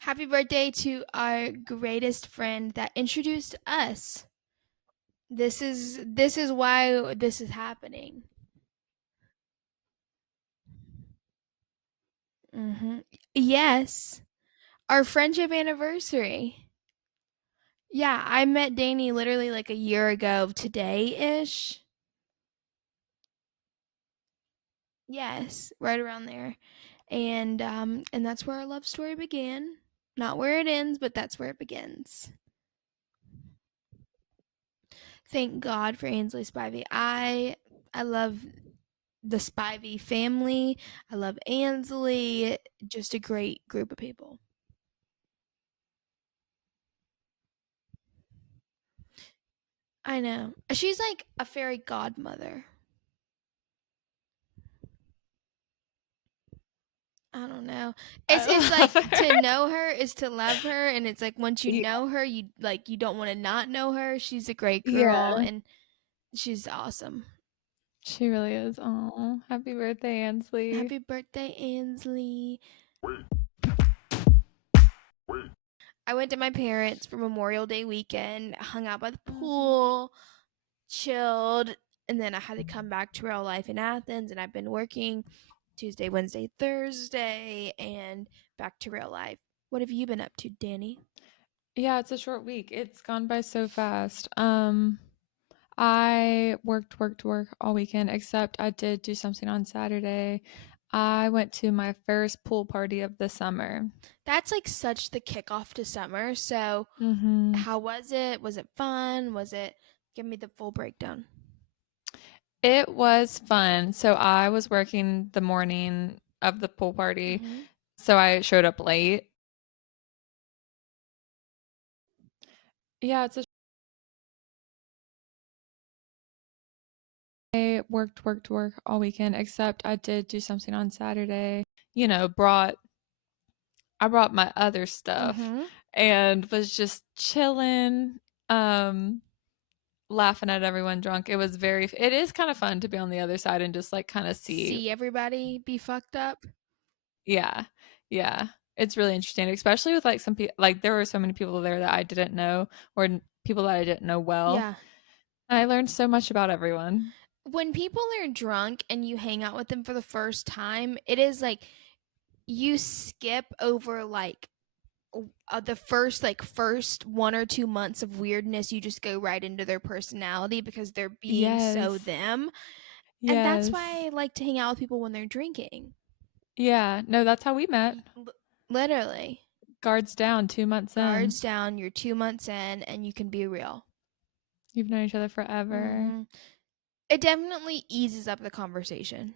Happy birthday to our greatest friend that introduced us. This is why this is happening. Yes, our friendship anniversary. Yeah, I met Danny literally like a year ago today ish. Yes, right around there. And that's where our love story began. Not where it ends, but that's where it begins. Thank God for Ainsley Spivey. I love the Spivey family. I love Ainsley. Just a great group of people. I know. She's like a fairy godmother. I don't know. It's I like love to her. know her is to love her, and it's like once you Yeah. know her, you don't want to not know her. She's a great girl, Yeah, and she's awesome. she really is. Oh, happy birthday, Ansley. Happy birthday, Ainsley. I went to my parents for Memorial Day weekend, hung out by the Mhm. pool, chilled, and then I had to come back to real life in Athens, and I've been working Tuesday, Wednesday, Thursday, and back to real life. What have you been up to, Danny? Yeah, it's a short week. It's gone by so fast. I worked all weekend, except I did do something on Saturday. I went to my first pool party of the summer. That's like such the kickoff to summer. So, hmm how was it? Was it fun? Was it? Give me the full breakdown. It was fun. So I was working the morning of the pool party, Mm-hmm. so I showed up late. Yeah, it's a I worked all weekend, except I did do something on Saturday. You know, I brought my other stuff Mm-hmm. and was just chilling, um, laughing at everyone drunk. It is kind of fun to be on the other side and just like kind of see. See everybody be fucked up. Yeah. Yeah. It's really interesting, especially with like some people, like there were so many people there that I didn't know or people that I didn't know well. Yeah. I learned so much about everyone. When people are drunk and you hang out with them for the first time, it is like you skip over like the first 1 or 2 months of weirdness. You just go right into their personality because they're being so Yes. them. And that's Yes. why I like to hang out with people when they're drinking. Yeah. No, that's how we met. Literally. Guards down 2 months in. Guards down, you're 2 months in, and you can be real. You've known each other forever. hmm It definitely eases up the conversation.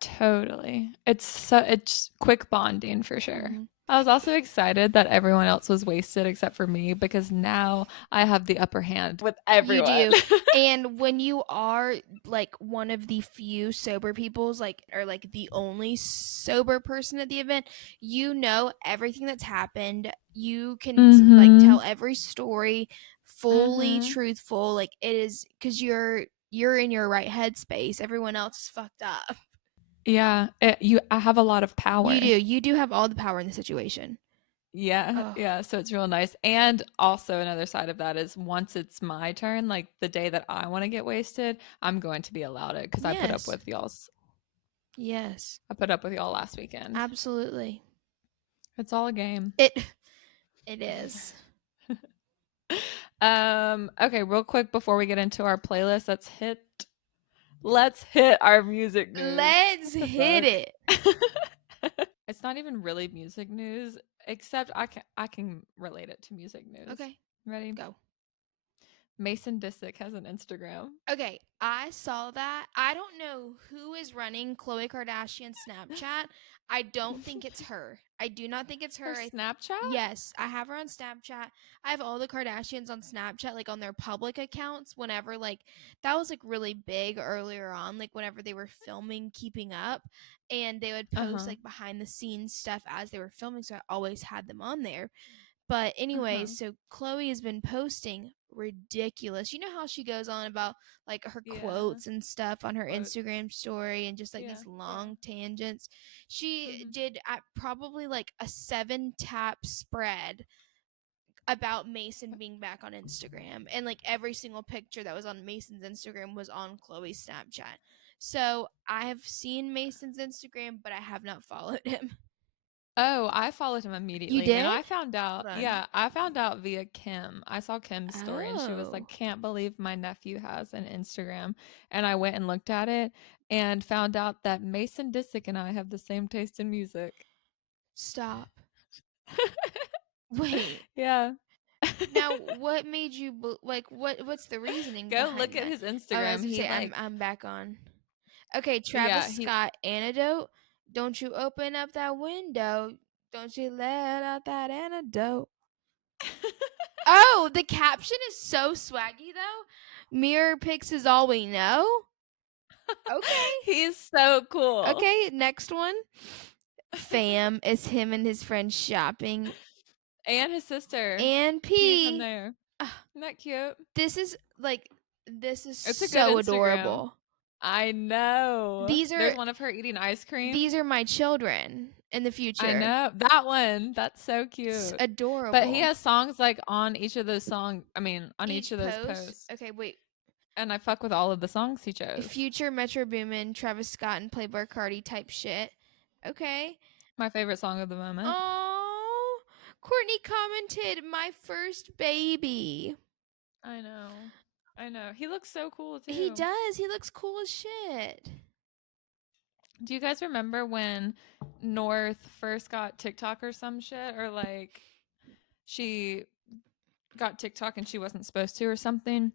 Totally. It's quick bonding for sure. hmm I was also excited that everyone else was wasted except for me because now I have the upper hand with You everyone. do. And when you are like one of the few sober peoples, like, or like the only sober person at the event, you know everything that's happened. You can like Mhm. tell every story fully Mhm. truthful. Like it is because you're in your right headspace. Everyone else is fucked up. Yeah, I have a lot of You do. power. You do have all the power in the situation. Yeah, Oh, yeah, so it's real nice. And also another side of that is once it's my turn, like the day that I want to get wasted, I'm going to be allowed it because yes. Yes. I put up with y'all last weekend. Absolutely. It's all a game. It it is. Okay, real quick before we get into our playlist, let's hit our music news. Let's What the hit fuck? it. It's not even really music news, except I can relate it to music news. Okay, Ready? go. Mason Disick has an Instagram. Okay, I saw that. I don't know who is running Khloe Kardashian Snapchat. I don't think it's her. I do not think it's Her her. Snapchat? Yes, I have her on Snapchat. I have all the Kardashians on Snapchat, like on their public accounts. Whenever like that was like really big earlier on, like whenever they were filming Keeping Up, and they would post Uh-huh. like behind the scenes stuff as they were filming. So I always had them on there. But anyway, so Chloe has been posting ridiculous. You know how she goes on about like her Yeah. quotes and stuff on her Quotes. Instagram story and just like Yeah, these yeah. long tangents. She Mhm. did at probably like a 7-tap spread about Mason being back on Instagram, and like every single picture that was on Mason's Instagram was on Chloe's Snapchat. So I have seen Mason's Instagram, but I have not followed him. Oh, I followed him immediately, and did? I found out. Hold on. Yeah, I found out via Kim. I saw Kim's story, and she was Oh. like, "Can't believe my nephew has an Instagram." And I went and looked at it and found out that Mason Disick and I have the same taste in music. Stop. Wait. Yeah. Now, what made you like? What's the reasoning? Go behind look at that? his Oh, I Instagram. was gonna He say like, I'm back on. Okay, yeah, Travis he Scott, Antidote. Don't you open up that window. Don't you let out that antidote. Oh, the caption is so swaggy though. Mirror pics is all we know. Okay. He's so cool. Okay, next one. Fam is him and his friends shopping. And his sister. And He's in P. there. Isn't that cute? This is It's a good so Instagram. adorable. I know. These are There's one of her eating ice cream. These are my children in the future. I know that one. That's so cute. It's adorable. But he has songs like on each of those songs. I mean, on each of those posts. Okay, wait. And I fuck with all of the songs he chose. Future Metro Boomin, Travis Scott, and Playboi Carti type shit. Okay. My favorite song of the moment. Oh, Courtney commented, "My first baby." I know. He looks so cool too. He does. He looks cool as shit. Do you guys remember when North first got TikTok or some shit? Or like she got TikTok and she wasn't supposed to or something?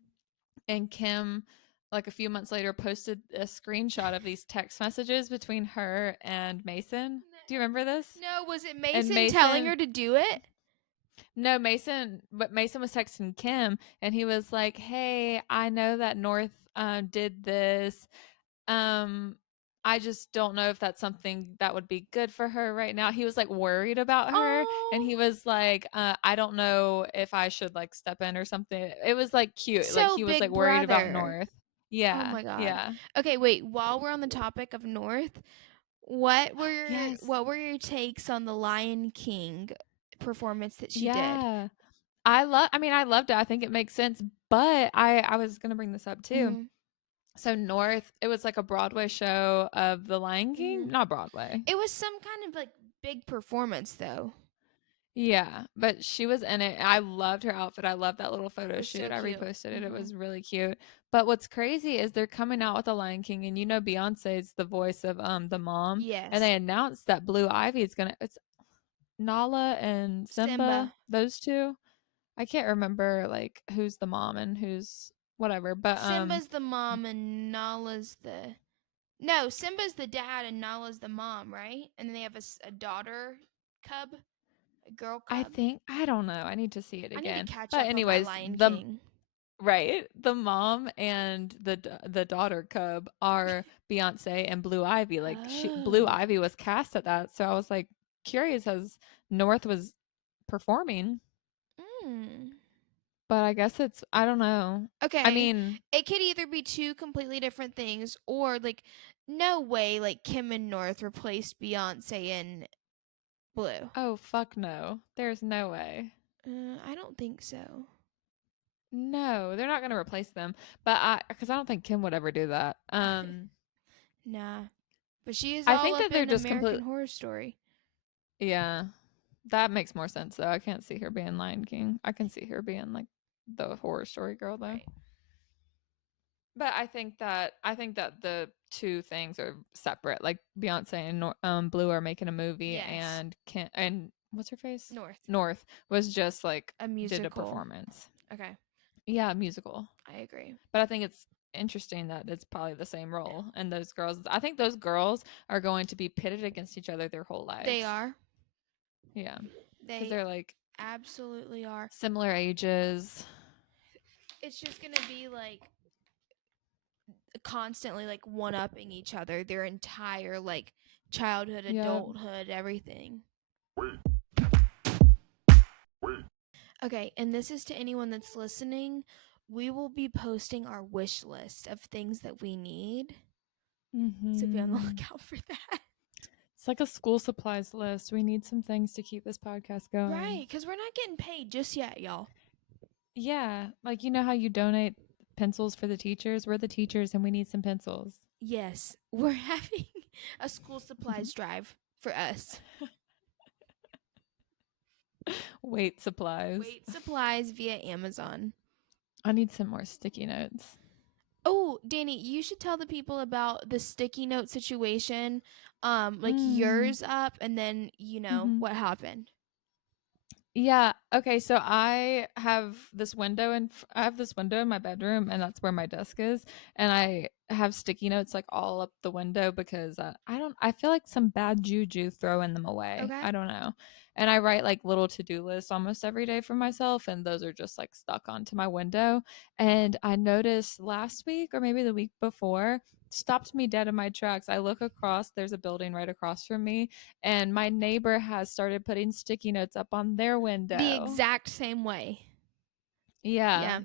And Kim, like a few months later, posted a screenshot of these text messages between her and Mason. Do you remember this? No, was it Mason telling her to do it? No, Mason was texting Kim and he was like, "Hey, I know that North did this. I just don't know if that's something that would be good for her right now." He was like worried about her and he was like, "I don't know if I should like step in or something." It was like cute. So like he was Big like worried about Brother. North. Yeah. Oh my god. Yeah. Okay, wait, while we're on the topic of North, what were your takes on the Lion King performance that she did? I loved it. I think it makes sense, but I was going to bring this up too. Mhm. So North, it was like a Broadway show of The Lion King, not Broadway. It was some kind of like big performance though. Yeah, but she was in it. I loved her outfit. I loved that little photo was so shoot. I cute. reposted it. It was really cute. But what's crazy is they're coming out with The Lion King, and you know Beyonce's the voice of the mom. Yes. And they announced that Blue Ivy is gonna. It's Nala and Simba. Those two. I can't remember like who's the mom and who's whatever. But Simba's the mom and Nala's the. No, Simba's the dad and Nala's the mom, right? And then they have a daughter cub, a girl cub. I don't know. I need to see it again. I need to catch but up anyways, on my Lion King. Right, the mom and the daughter cub are Beyonce and Blue Ivy. Like Blue Ivy was cast at that, so I was like curious as North was performing. But I guess I don't know. Okay. I mean, it could either be two completely different things, or like no way like Kim and North replaced Beyonce and Blue. Oh fuck no. There's no way. I don't think so. No, they're not going to replace them. But because I don't think Kim would ever do that. Nah. But she is I all think up that they're in just American Horror Story. Yeah. That makes more sense though. I can't see her being Lion King. I can see her being like the Horror Story girl though. Right. But I think that the two things are separate. Like Beyonce and Blue are making a movie, and what's her face? North was just like a musical. Did a performance. Okay. Yeah, a musical. I agree. But I think it's interesting that it's probably the same role, and those girls. I think those girls are going to be pitted against each other their whole lives. They are. Yeah. Because they're like absolutely are similar ages. It's just gonna be like constantly like one-upping each other their entire like childhood, adulthood, everything. Okay, and this is to anyone that's listening. We will be posting our wish list of things that we need. So be on the lookout for that. It's like a school supplies list. We need some things to keep this podcast going. Right, because we're not getting paid just yet, y'all. Yeah, like you know how you donate pencils for the teachers? We're the teachers and we need some pencils. Yes, we're having a school supplies drive for us. Weight supplies. Weight supplies via Amazon. I need some more sticky notes. Oh, Danny, you should tell the people about the sticky note situation. Like yours up, and then what happened. Yeah. Okay. So I have this window in my bedroom, and that's where my desk is. And I have sticky notes like all up the window because I feel like some bad juju throwing them away. Okay. I don't know. And I write like little to-do lists almost every day for myself, and those are just like stuck onto my window. And I noticed last week or maybe the week before, stopped me dead in my tracks. I look across, there's a building right across from me, and my neighbor has started putting sticky notes up on their window. The exact same way. Yeah.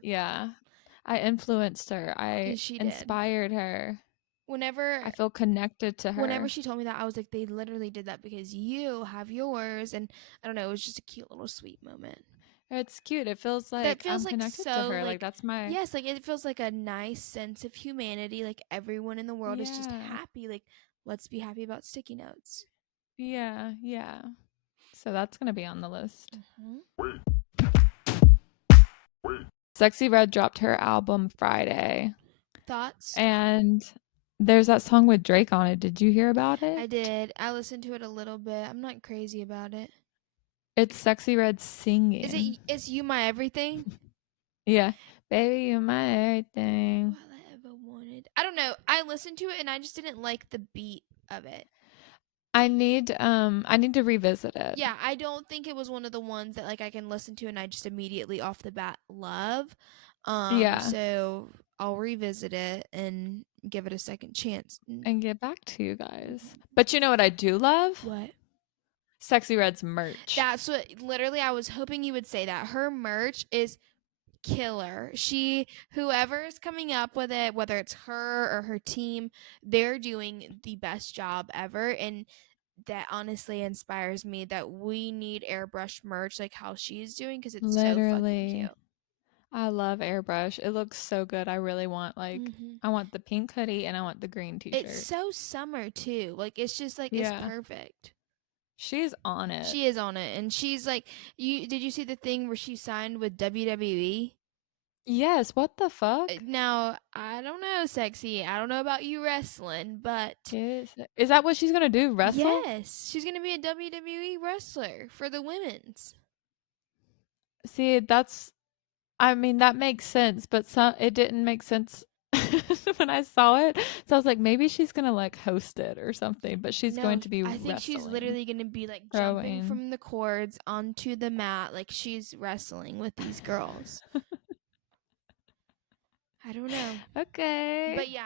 I influenced her. I She inspired her. Whenever I feel connected to her. Whenever she told me that, I was like, they literally did that because you have yours, and I don't know, it was just a cute little sweet moment. It's cute. It feels like I'm connected to her. Like that's my Yes, like it feels like a nice sense of humanity. Like everyone in the world is just happy. Like let's be happy about sticky notes. Yeah. So that's gonna be on the list. Sexy Red dropped her album Friday. Thoughts? And there's that song with Drake on it. Did you hear about it? I did. I listened to it a little bit. I'm not crazy about it. It's Sexy Red singing. Is it? It's You My Everything? Yeah. Baby, you my everything. All I ever wanted. I don't know. I listened to it and I just didn't like the beat of it. I need to revisit it. Yeah, I don't think it was one of the ones that like I can listen to and I just immediately off the bat love. Yeah. So I'll revisit it and give it a second chance and get back to you guys. But you know what I do love? What? Sexy Red's merch. That's what literally I was hoping you would say that. Her merch is killer. Whoever is coming up with it, whether it's her or her team, they're doing the best job ever, and that honestly inspires me that we need airbrush merch like how she's doing because it's so fucking cute. I love airbrush. It looks so good. I really want I want the pink hoodie and I want the green t-shirt. It's so summer too. Like it's just like it's perfect. She's on it. She is on it, and she's like, did you see the thing where she signed with WWE? Yes, what the fuck? Now, I don't know, Sexy. I don't know about you wrestling, but is that what she's gonna do? Wrestle? Yes, she's gonna be a WWE wrestler for the women's. See, that makes sense, but it didn't make sense when I saw it. So I was like, maybe she's gonna like host it or something, but she's going to be I think she's literally gonna be like jumping from the cords onto the mat like she's wrestling with these girls. I don't know. Okay. But yeah,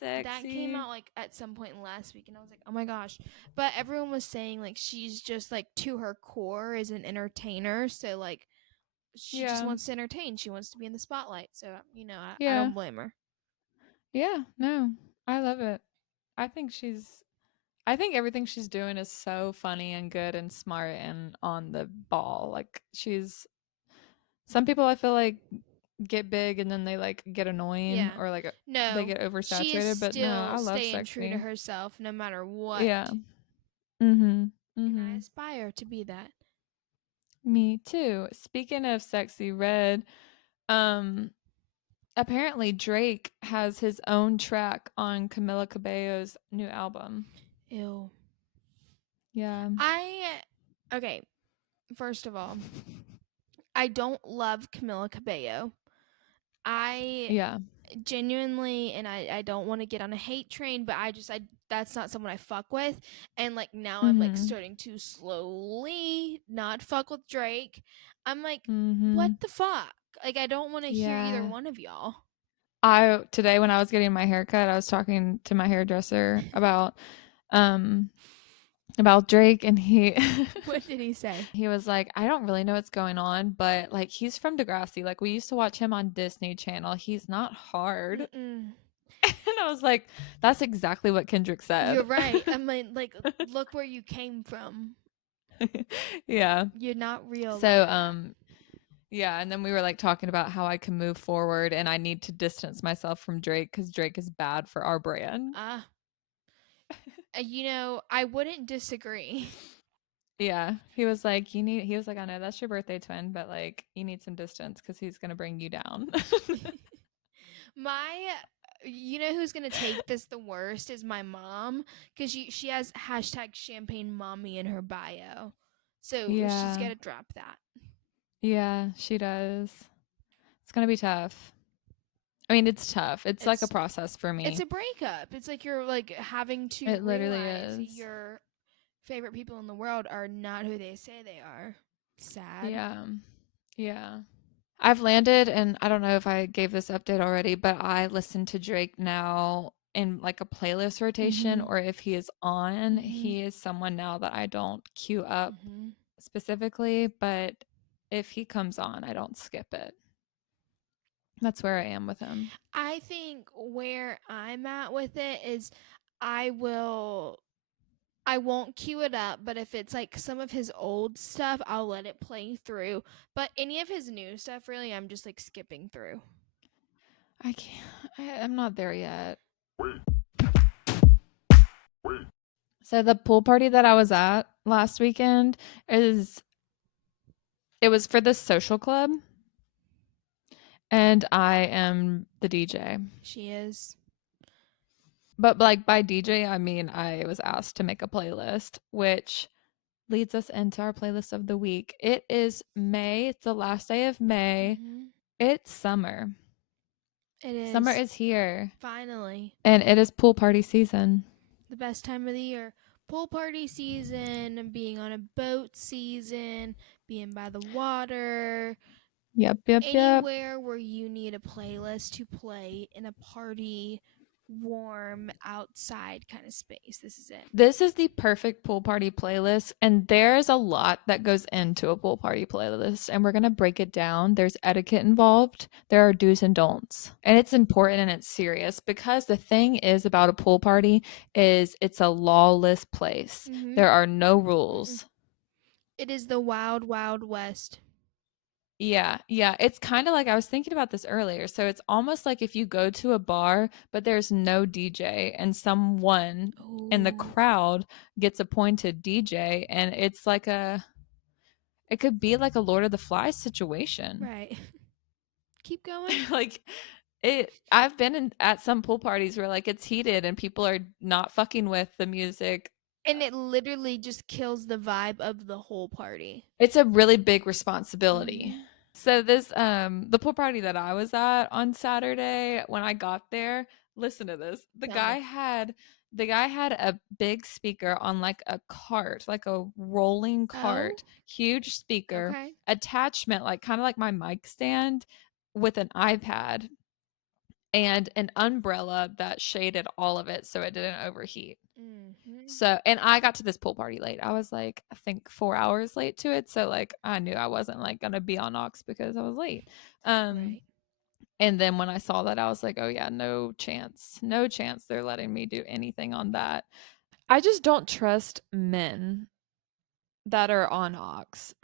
that came out like at some point last week and I was like, oh my gosh. But everyone was saying like she's just like to her core is an entertainer, so like she just wants to entertain. She wants to be in the spotlight. So, I don't blame her. Yeah, no. I love it. I think everything she's doing is so funny and good and smart and on the ball. Like some people I feel like get big and then they like get annoying or like they get oversaturated. She is but no, I love staying Sexy. true to herself no matter what. Yeah. And I aspire to be that. Me too. Speaking of Sexy Red, apparently Drake has his own track on Camila Cabello's new album. Ew. Yeah. Okay, first of all, I don't love Camila Cabello. Genuinely, and I don't want to get on a hate train, but that's not someone I fuck with. And like now I'm like starting to slowly not fuck with Drake. I'm like, what the fuck? Like I don't want to hear either one of y'all. Today when I was getting my haircut, I was talking to my hairdresser about about Drake, and What did he say? he was like, I don't really know what's going on, but like he's from Degrassi. Like we used to watch him on Disney Channel. He's not hard. Mm-mm. And I was like, that's exactly what Kendrick You're said. right. I mean, like, look where you came from. Yeah. You're not real like So that. yeah, and then we were like talking about how I can move forward and I need to distance myself from Drake cuz Drake is bad for our brand. Ah, I wouldn't disagree. Yeah. He was like, I know that's your birthday twin, but like you need some distance cuz he's going to bring you down. My, who's gonna take this the worst is my mom, because she has hashtag champagne mommy in her bio, so she's Yeah. gotta drop that. Yeah, she does. It's going to be tough. I mean, it's tough. It's like a It's process for it's me. a breakup. It's like you're like having to It literally realize is. your favorite people in the world are not who they say they are. Sad. Yeah. Yeah. I've landed, and I don't know if I gave this update already, but I listen to Drake now in like a playlist rotation, Mhm. or if he is on, Mhm. he is someone now that I don't queue up Mhm. specifically, but if he comes on, I don't skip it. That's where I am with him. I think where I'm at with it is I will I won't queue it up, but if it's like some of his old stuff, I'll let it play through. But any of his new stuff, really, I'm just like skipping through. I can't, I'm not there yet. So the pool party that I was at last weekend is it was for this social club, and I am the DJ. She is. But like by DJ, I mean I was asked to make a playlist, which leads us into our playlist of the week. It is May. It's the last day of May. Mm-hmm. It's summer. It Summer is. is here, Finally. and it is pool party season. The best time of the year. Pool party season, being on a boat season, being by the water, Yep, yep, yep. anywhere where you need a playlist to play in a party, warm, outside kind of space. This is it. This is the perfect pool party playlist, and there's a lot that goes into a pool party playlist, and we're going to break it down. There's etiquette involved, there are do's and don'ts, and it's important and it's serious because the thing is about a pool party is it's a lawless place. Mm-hmm. There are no Mm-mm. rules. It is the wild, wild west. Yeah, yeah. It's kind of like I was thinking about this earlier. So it's almost like if you go to a bar, but there's no DJ and someone in the Ooh. crowd gets appointed DJ, and it's like it could be like a Lord of the Flies situation. Right. Keep going. Like I've been at some pool parties where like it's heated and people are not fucking with the music. And it literally just kills the vibe of the whole party. It's a really big responsibility. Mm-hmm. So this the pool party that I was at on Saturday when I got there, listen to this. Tell me. The guy had a big speaker on like a cart, like a rolling Oh, cart, huge speaker, okay. attachment like kind of like my mic stand with an iPad and an umbrella that shaded all of it so it didn't overheat. Mm-hmm. So, and I got to this pool party late. I was like, I think 4 hours late to it. So, like, I knew I wasn't like gonna be on Ox because I was late. Um, Right. and then when I saw that, I was like, oh yeah, no chance, no chance they're letting me do anything on that. I just don't trust men that are on Ox,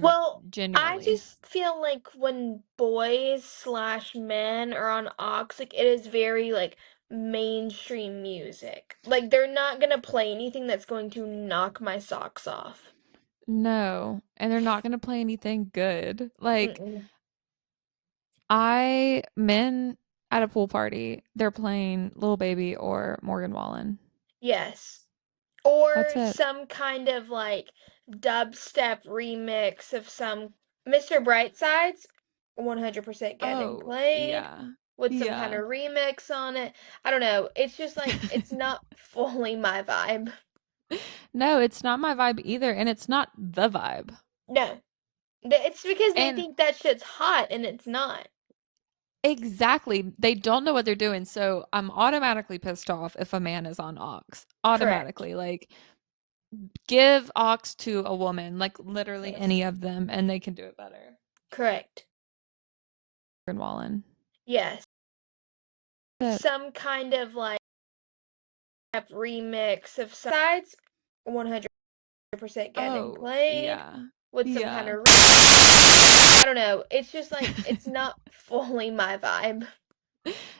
Well, I genuinely. just feel like when boys slash men are on aux, like it is very like mainstream music. Like they're not gonna play anything that's going to knock my socks off. No, and they're not gonna play anything good. Like Mm-mm. I men at a pool party, they're playing Lil Baby or Morgan Wallen. Yes. That's Or it. some kind of like dubstep remix of some Mr. Brightside's 100% getting Oh, played yeah. with some kind Yeah. of remix on it. I don't know. It's just like it's not fully my vibe. No, it's not my vibe either, and it's not the vibe. No. It's because they And think that shit's hot and it's not. exactly, they don't know what they're doing, so I'm automatically pissed off if a man is on Ox. Correct. Automatically, like Give ox to a woman, like literally Yes. any of them, and they can do it better. Correct. Wallen. Yes. But Some kind of like remix of sides 100% getting played yeah. with some kind Yeah. of I don't know. It's just like it's not fully my vibe.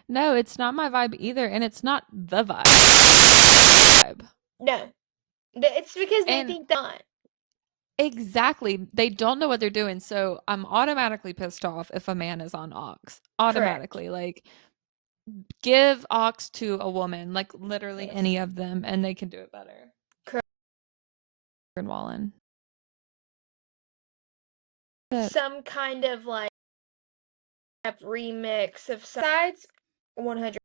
No, it's not my vibe either, and it's not the vibe. No. It's because they And think they're not. exactly, they don't know what they're doing, so I'm automatically pissed off if a man is on ox. Correct. Automatically, like give ox to a woman, like literally Yes. any of them, and they can do it better. Correct. Wallen. But Some kind of like remix of sides 100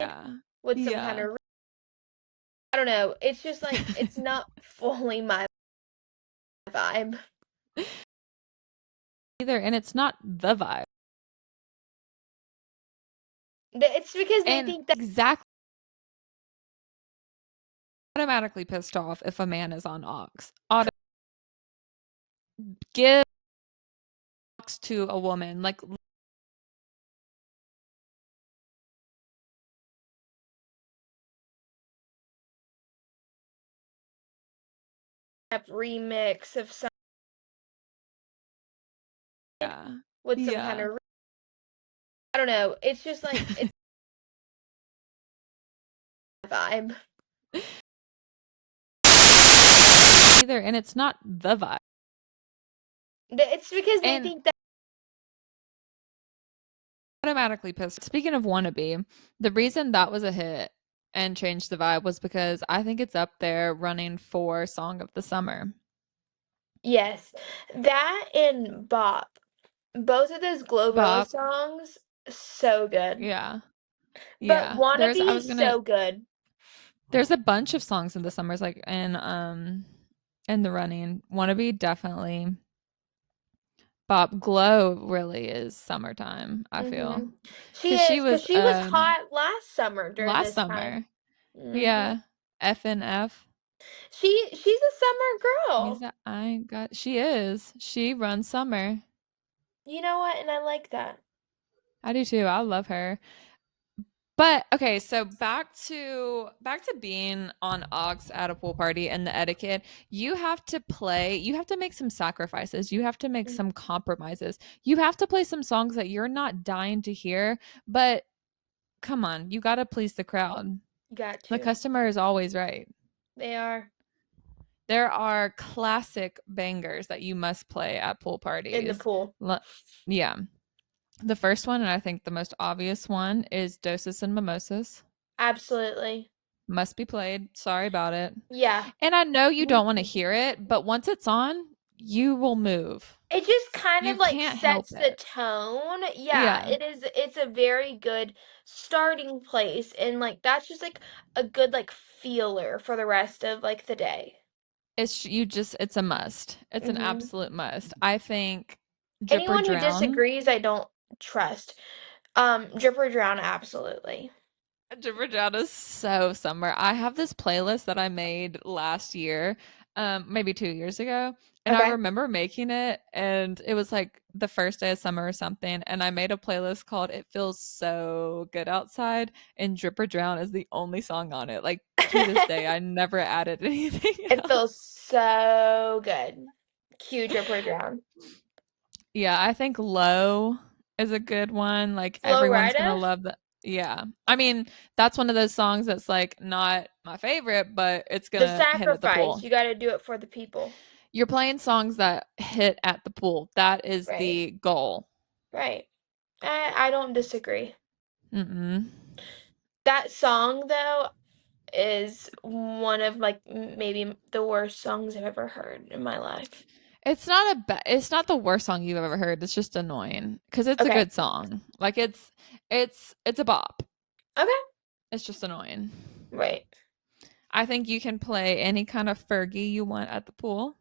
yeah. with some Yeah. kind of I don't know. It's just like it's not fully my vibe. Either, and it's not the vibe. It's because they And think that exactly, automatically pissed off if a man is on ox. Give ox to a woman, like remix of some yeah. with some kind of I don't know. It's just like it's vibe. Either, and it's not the vibe. It's because they And think that automatically pissed. Speaking of wannabe, the reason that was a hit and changed the vibe was because I think it's up there running for Song of the Summer. yes, that and Bop, both of those Glorilla Bop. songs, so good. Yeah. But Yeah. Wannabe is so good. There's a bunch of songs in the summers, like in the running. Wannabe definitely. Bop. Glow really is summertime, I feel. She Because is because she was hot last summer during last this time. summer. Yeah. F and F. She's a summer girl. She is. She runs summer. You know what? And I like that. I do too. I love her. But okay, so back to being on Ox at a pool party and the etiquette. You have to make some sacrifices. You have to make some compromises. You have to play some songs that you're not dying to hear, but come on, you got to please the crowd. Got The to. customer is always right. They are There are classic bangers that you must play at pool parties. in the pool. Yeah. The first one, and I think the most obvious one, is Doses and Mimosas. Absolutely. Must be played. Sorry about it. Yeah. And I know you don't want to hear it, but once it's on, you will move. It just kind You of like can't help sets the it. tone. Yeah, Yeah. it is it's a very good starting place and like that's just like a good like feeler for the rest of like the day. It's a must. It's an absolute must. I think Drip or Anyone who Drown. disagrees, I don't trust. Drip or Drown, absolutely. Drip or Drown is so summer. I have this playlist that I made last year, maybe 2 years ago. And I Okay. remember making it, and it was like the first day of summer or something. And I made a playlist called It Feels So Good Outside, and Drip or Drown is the only song on it. Like to this day, I never added anything It else. feels so good. Cue Drip or Drown. Yeah, I think Low is a good one. Like Flo everyone's gonna Rida? love that. Yeah. I mean, that's one of those songs that's like not my favorite, but it's The gonna hit at the sacrifice. pool. You got to do it for the people. You're playing songs that hit at the pool. That is Right. the goal. Right. I don't disagree. Mm-mm. That song though is one of like maybe the worst songs I've ever heard in my life. It's not the worst song you've ever heard. It's just annoying because it's a Okay. good song. Like it's a bop. Okay. It's just annoying. Right. I think you can play any kind of Fergie you want at the pool.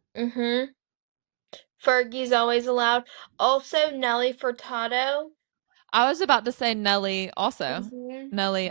Fergie's always allowed. Also Nelly Furtado. I was about to say Nelly also. Mhm. Nelly,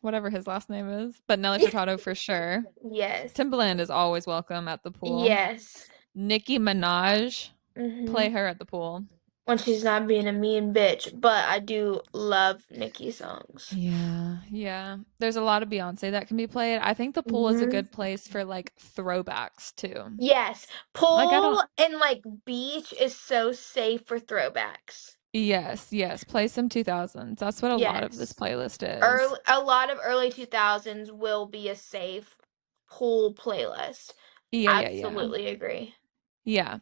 whatever his last name is, but Nelly Furtado for sure. Yes. Timbaland is always welcome at the pool. Yes. Nicki Minaj, Hmm. play her at the pool. When she's not being a mean bitch, but I do love Nicki songs. Yeah, yeah. There's a lot of Beyonce that can be played. I think the pool is a Hmm. good place for like throwbacks too. Yes, Like I pool don't and like beach is so safe for throwbacks. Yes, yes. Play some 2000s. That's what a lot of this Yes. playlist is. Early, a lot of early 2000s will be a safe pool playlist. Yeah, yeah, yeah. Absolutely agree. Yeah.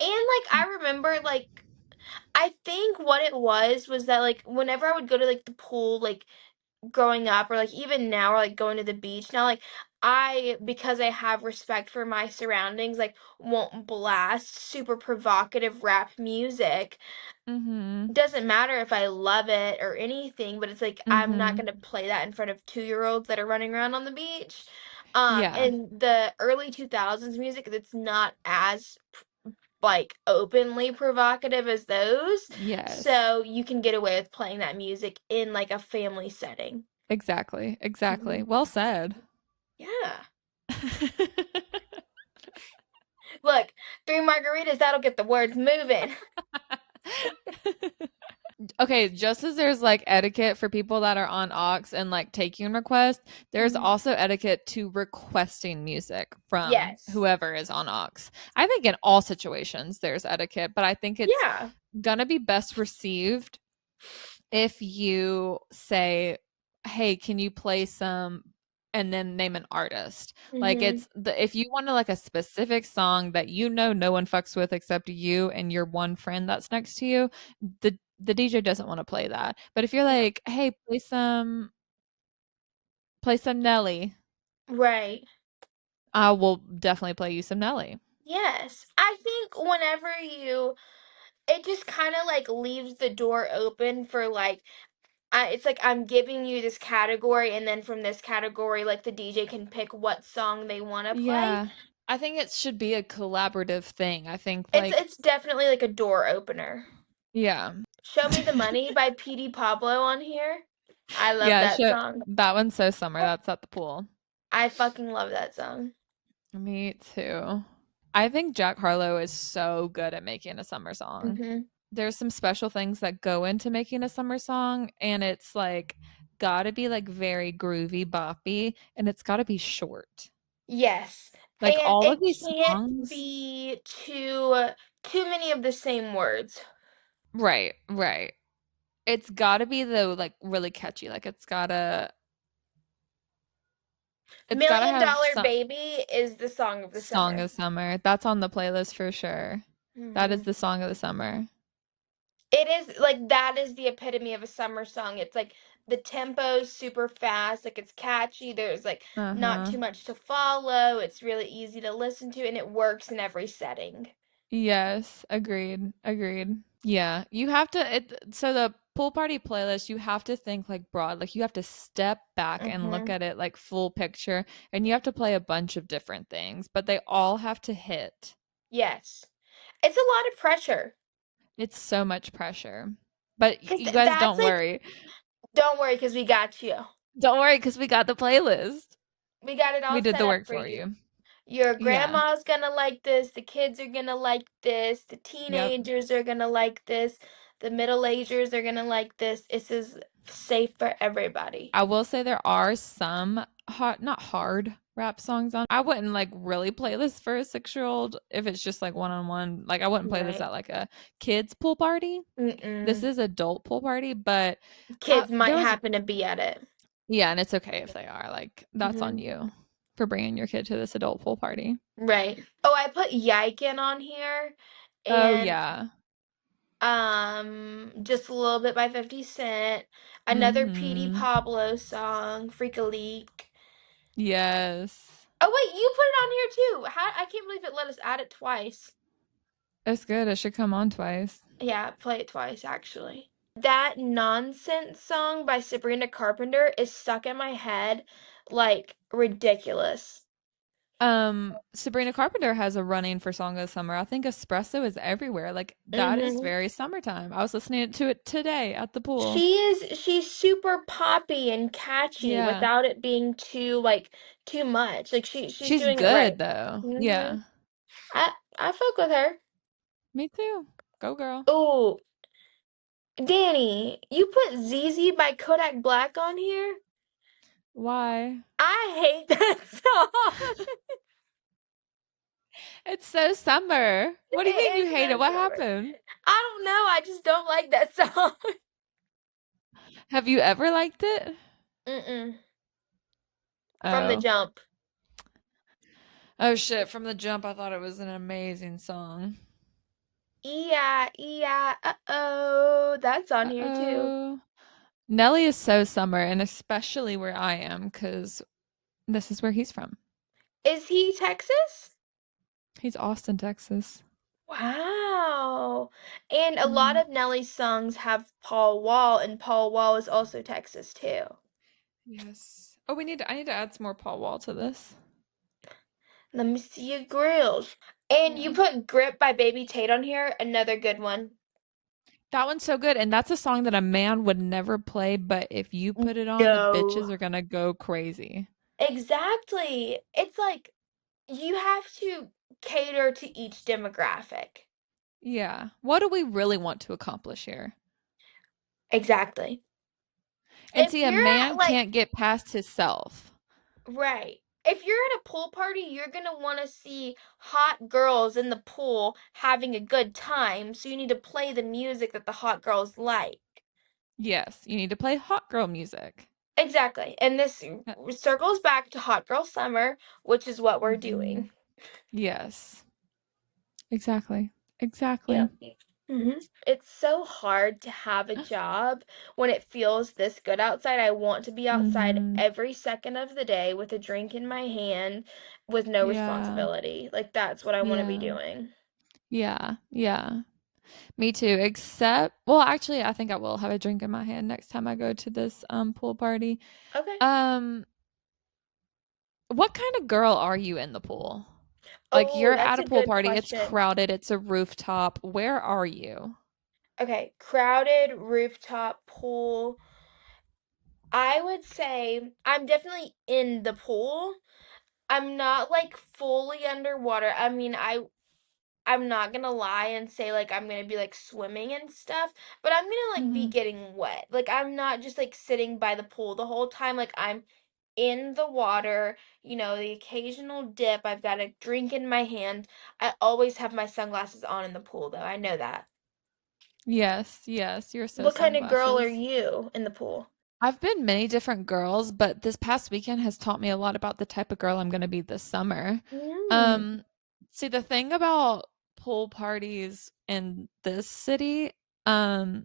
And like I remember like I think what it was that like whenever I would go to like the pool like growing up or like even now or like going to the beach now like I because I have respect for my surroundings like won't blast super provocative rap music. Mhm. Doesn't matter if I love it or anything, but it's like I'm not Mhm. gonna play that in front of 2-year-olds that are running around on the beach. Yeah. And the early 2000s music that's not as like openly provocative as those, Yes. so you can get away with playing that music in like a family setting. Exactly. Exactly. Mhm. Well said. Yeah. Look, 3 margaritas, that'll get the words moving. Okay, just as there's like etiquette for people that are on aux and like taking requests, there's Mhm. also etiquette to requesting music from Yes. whoever is on aux. I think in all situations there's etiquette, but I think it's Yeah. gonna be best received if you say, "Hey, can you play some," and then name an artist. Like Mhm. it's the if you want to like a specific song that you know no one fucks with except you and your one friend that's next to you, the DJ doesn't want to play that. But if you're Yeah. like, "Hey, play some Nelly," Right. I will definitely play you some Nelly. Yes. I think whenever you it just kind of like leaves the door open for like it's like I'm giving you this category and then from this category like the DJ can pick what song they want to play. Yeah. I think it should be a collaborative thing. I think It's like it's definitely like a door opener. yeah. Show Me the Money by PD Pablo on here. I love Yeah, that song. that one's so summer. That's at the pool. I fucking love that song. Me too. I think Jack Harlow is so good at making a summer song. Mhm. There's some special things that go into making a summer song, and it's like gotta be like very groovy, boppy, and it's gotta be short. Yes. Like And all it of these can't songs. be too many of the same words. Right, right. It's gotta be though like really catchy. Like it's gotta Million have Dollar some Baby is the song of the song summer. of summer. That's on the playlist for sure. That is Mhm. the song of the summer. It is like that is the epitome of a summer song. It's like the tempo's super fast, like it's catchy. There's like not Uh-huh. too much to follow. It's really easy to listen to and it works in every setting. Yes, agreed. Agreed. Yeah, you have to so the pool party playlist, you have to think like broad. Like you have to step back and look Mhm. at it like full picture and you have to play a bunch of different things, but they all have to hit. Yes. It's a lot of pressure. It's so much pressure. But Cuz you guys that's don't like worry. don't worry cuz we got you. Don't worry cuz we got the playlist. We got it We all did set the up work for for you. you. Your Yeah. grandma's gonna like this, the kids are gonna like this, the Yep. teenagers are gonna like this, the middle-agers are gonna like this. This is safe for everybody. I will say there are some hot, not hard rap songs on. I wouldn't like really play this for a 6-year-old if it's just like one on one. Like I wouldn't play this Right. at like a kids pool party. This Mm-mm. is adult pool party, but Kids might there was happen to be at it. yeah, and it's okay if they are. Like that's on Hmm. you for bringing your kid to this adult pool party. Right. Oh, I put Yikin on here Oh and yeah. just a little bit by 50 Cent. Another PD Mhm. Pablo song, Freak a Leak. Yes. Oh wait, you put it on here too. How I can't believe it let us add it twice. It's good. It should come on twice. Yeah, play it twice actually. That Nonsense song by Sabrina Carpenter is stuck in my head like ridiculous. Sabrina Carpenter has a running for Song of the Summer. I think Espresso is everywhere. Like that is Mm-hmm. very summertime. I was listening to it today at the pool. She's super poppy and catchy Yeah. without it being too like too much. Like she's She's doing it right. good though. Mm-hmm. Yeah. I fuck with her. Me too. Go girl. Ooh, Danny, you put ZZ by Kodak Black on here? Why? I hate that song. It's so summer. What do you mean It you is hate it? so What summer. happened? I don't know. I just don't like that song. Have you ever liked it? Mm-mm. From the Oh. jump. Oh shit, from the jump I thought it was an amazing song. Uh-oh. That's on here too. Uh-oh. Nelly is so summer, and especially where I am, because this is where he's from. Is he Texas? He's Austin, Texas. Wow. And a lot Mm, of Nelly's songs have Paul Wall, and Paul Wall is also Texas too. yes. Oh, I need to add some more Paul Wall to this. Let me see your grills. And you Yeah. put Grip by Baby Tate on here, another good one. That one's so good, and that's a song that a man would never play, but if you put it on, the No. bitches are gonna go crazy. Exactly. It's like you have to cater to each demographic. Yeah. What do we really want to accomplish here? Exactly. And If see, a you're at man like, can't get past himself. right. If you're at a pool party, you're gonna want to see hot girls in the pool having a good time, so you need to play the music that the hot girls like. Yes, you need to play hot girl music. Exactly. And this Uh, circles back to Hot Girl Summer, which is what we're mhm. doing. Yes, exactly. Yep. Exactly. hmm It's so hard to have a job when it feels this good outside. I want to be outside Mm-hmm. every second of the day with a drink in my hand with no Yeah. responsibility. Like, that's what I want to be Yeah. doing. Yeah. Yeah. Me too. Except, well, actually, I think I will have a drink in my hand next time I go to this pool party. Okay. Um, what kind of girl are you in the pool? Like Oh, you're that's at a a pool good party, it's question. crowded, it's a rooftop. Where are you? Okay, crowded rooftop pool. I would say I'm definitely in the pool. I'm not like fully underwater. I mean, I'm not gonna lie and say like I'm gonna be like swimming and stuff, but I'm gonna like be Mm-hmm. getting wet. Like I'm not just like sitting by the pool the whole time. Like I'm in the water, the occasional dip. I've got a drink in my hand. I always have my sunglasses on in the pool though. I know that. Yes, yes, you're so What kind of girl are sunglasses. you in the pool? I've been many different girls, but this past weekend has taught me a lot about the type of girl I'm going to be this summer. Mm. Um, See, the thing about pool parties in this city, um,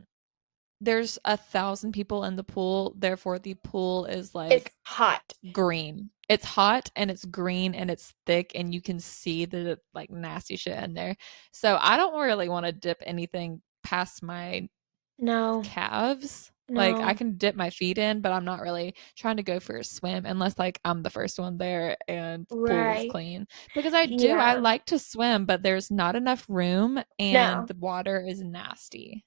there's 1,000 people in the pool, therefore the pool is It's like hot. green. It's hot and it's green and it's thick and you can see the like nasty shit in there. So I don't really want to dip anything past my No, calves. Like I no. can dip my feet in, but I'm not really trying to go for a swim unless like I'm the first one there and the pool is Right. clean. Because I Yeah. like to swim, but there's not enough room and No. the water is nasty.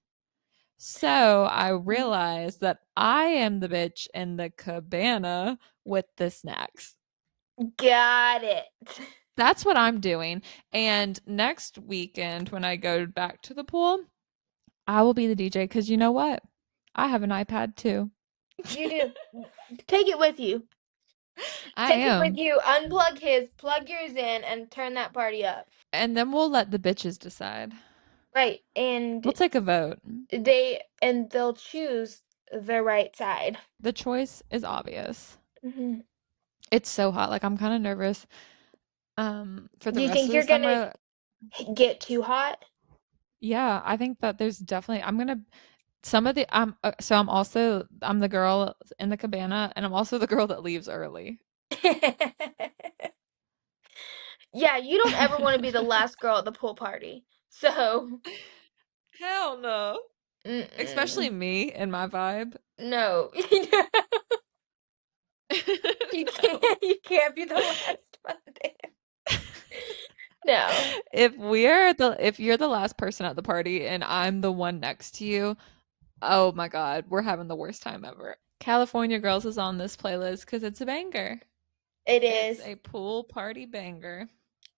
So I Mm. realized that I am the bitch in the cabana with the snacks. Got it. That's what I'm doing. And next weekend, when I go back to the pool, I will be the DJ because you know what? I have an iPad too. You do. Take it with you. I Take it with am. you. Unplug his, plug yours in, and turn that party up. And then we'll let the bitches decide. Right. And We'll take a vote. they'll choose the right side. The choice is obvious. hmm It's so hot. Like I'm kind of nervous for Do the you rest think of the you're gonna summer. get too hot? Yeah, I think that there's definitely I'm gonna some of the so I'm the girl in the cabana and I'm also the girl that leaves early. Yeah, you don't ever want to be the last girl at the pool party. So, Hell no. Especially mm-mm. me and my vibe. No. You can't No. you can't be the last one there. No. If you're the last person at the party and I'm the one next to you, oh my God, we're having the worst time ever. California Girls is on this playlist because it's a banger. It It's is. a pool party banger.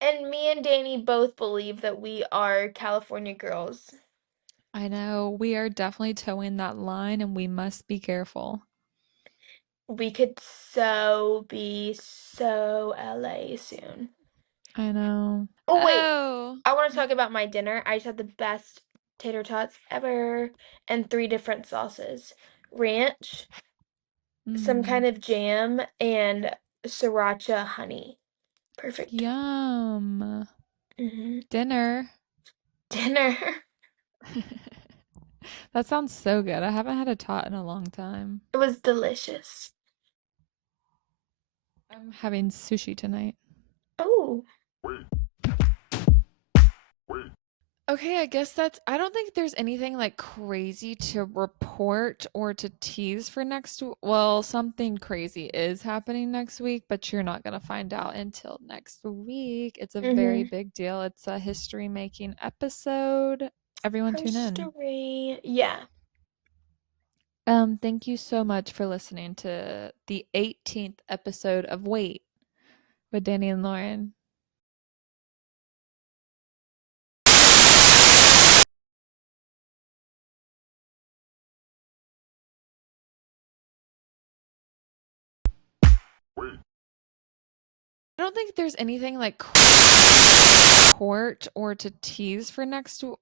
And me and Danny both believe that we are California girls. I know we are definitely towing that line and we must be careful. We could so be so LA soon. I know. Oh, wait. Oh. I want to talk about my dinner. I just had the best tater tots ever and 3 different sauces. Ranch, some kind Mm. of jam, and sriracha honey. Perfect. Yum. Hmm. Dinner. Dinner. That sounds so good. I haven't had a tot in a long time. It was delicious. I'm having sushi tonight. Oh. Okay, I guess I don't think there's anything like crazy to report or to tease for well, something crazy is happening next week, but you're not going to find out until next week. It's a very Mm-hmm. big deal. It's a history-making episode. Everyone tune in. History. Yeah. Thank you so much for listening to the 18th episode of Wait with Danny and Lauren. I don't think there's anything like report or to tease for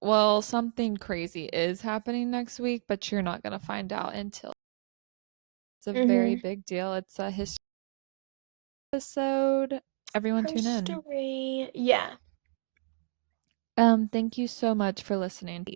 well, something crazy is happening next week, but you're not going to find out until it's a very Mm-hmm. big deal. It's a history episode. Everyone tune in. History. Yeah. Thank you so much for listening.